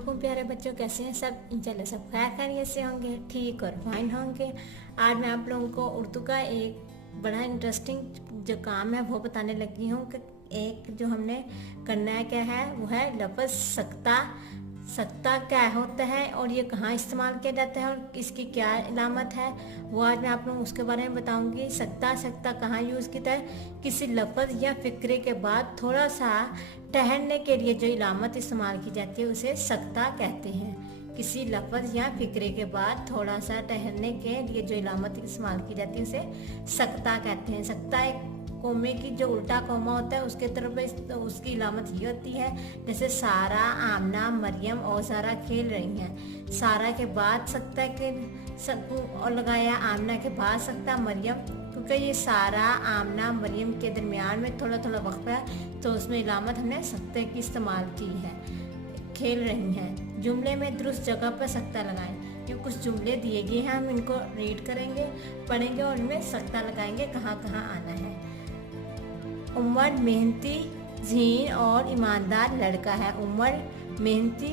वालेकुम प्यारे बच्चों, कैसे हैं सब? इंशाल्लाह सब खैरियत से होंगे, ठीक और फाइन होंगे। आज मैं आप लोगों को उर्दू का एक बड़ा इंटरेस्टिंग जो काम है वो बताने लगी हूँ कि एक जो हमने करना है क्या है वो है लफ्ज़ सकता। सकता क्या होता है और ये कहाँ इस्तेमाल किया जाता है और इसकी क्या इलामत है, वो आज मैं आप लोगों को उसके बारे में बताऊंगी। सकता सकता कहाँ यूज़ किया है? किसी लफ्ज़ या फ़िक्रे के बाद थोड़ा सा ठहरने के लिए जो इलामत इस्तेमाल की जाती है उसे सकता कहते हैं। किसी लफ्ज़ या फ़िक्रे के बाद थोड़ा सा ठहरने के लिए जो इलामत इस्तेमाल की जाती है उसे सकता कहते हैं। सकता एक कोमे की जो उल्टा कोमा होता है उसके तरफ तो उसकी इलामत ये होती है, जैसे सारा, आमना, मरियम और सारा खेल रही हैं। सारा के बाद सकता के और लगाया, आमना के बाद सकता, मरियम, क्योंकि ये सारा, आमना, मरियम के दरमियान में थोड़ा थोड़ा वक्फा है तो उसमें इलामत हमने सकते की इस्तेमाल की है। खेल रही हैं। जुमले में दुरुस्त जगह पर सकता लगाएं। ये कुछ जुमले दिए गए हैं, हम इनको रीड करेंगे, पढ़ेंगे और उनमें सकता लगाएंगे कहाँ कहाँ आना है। उमर मेहनती, ज़हीन और ईमानदार लड़का है। उमर मेहनती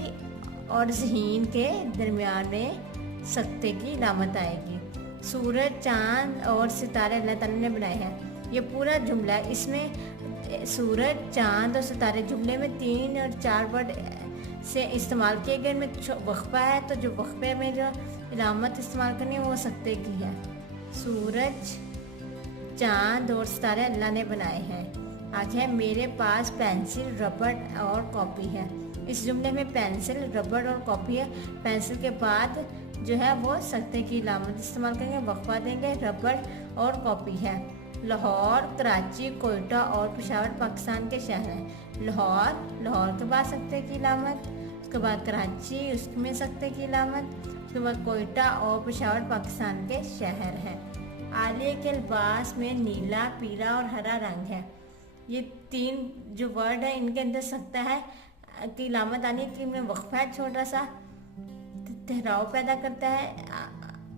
और ज़हीन के दरमियान में सकते की इलामत आएगी। सूरज, चांद और सितारे अल्लाह ताला ने बनाए हैं। ये पूरा जुमला है, इसमें सूरज, चांद और सितारे जुमले में 3 और 4 वर्ड से इस्तेमाल किए गए। इनमें वक्फा है तो जो वक्फे में जो इलामत इस्तेमाल करनी है वो सकते की है। सूरज, चांद और सितारे अल्लाह ने बनाए हैं। आगे है मेरे पास पेंसिल, रबड़ और कॉपी है। इस जुमले में पेंसिल, रबड़ और कॉपी है। पेंसिल के बाद जो है वो सकते की इलामत इस्तेमाल करेंगे, वक्फा देंगे। रबड़ और कॉपी है। लाहौर, कराची, कोयटा और पेशावर पाकिस्तान के शहर हैं। लाहौर के बाद सकते की इलामत, उसके बाद कराची, उसमें सकते की इलामत, उसके बाद कोयटा और पेशावर पाकिस्तान के शहर हैं। आलिया के लिबास में नीला, पीला और हरा रंग है। ये 3 जो वर्ड है इनके अंदर सकता है की इलामत आनी है कि इनमें वक्फा है, छोटा सा ठहराव पैदा करता है।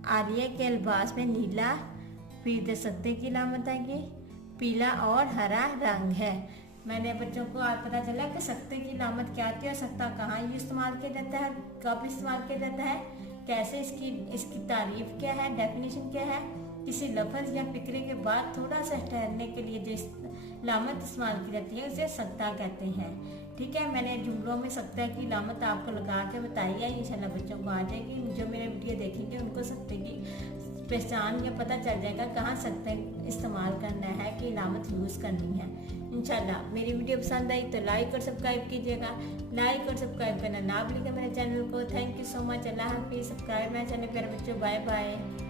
आलिया के लिबास में नीला, पीले सकते की इलामत आएगी, पीला और हरा रंग है। मैंने बच्चों को आज पता चला कि सकते की इलामत क्या होती है और सकता कहाँ इस्तेमाल किया जाता है, कब इस्तेमाल किया जाता है, कैसे इसकी तारीफ क्या है, डेफिनेशन क्या है। किसी लफ्ज़ या फिक्रे के बाद थोड़ा सा ठहरने के लिए जो इलामत इस्तेमाल की जाती है उसे सकता कहते हैं। ठीक है, मैंने जुमलों में सकता की इलामत आपको लगा के बताई है, इंशाल्लाह बच्चों को आ जाएगी। जो मेरे वीडियो देखेंगे उनको सकते की पहचान या पता चल जाएगा कहाँ सकते इस्तेमाल करना है कि इलामत यूज़ करनी है। इंशाल्लाह मेरी वीडियो पसंद आई तो लाइक और सब्सक्राइब कीजिएगा। लाइक और सब्सक्राइब करना ना भूलिएगा मेरे चैनल को। Thank you so much. अल्लाह हाफिज़। सब्सक्राइब मेरे चैनल प्यारे बच्चों। Bye bye.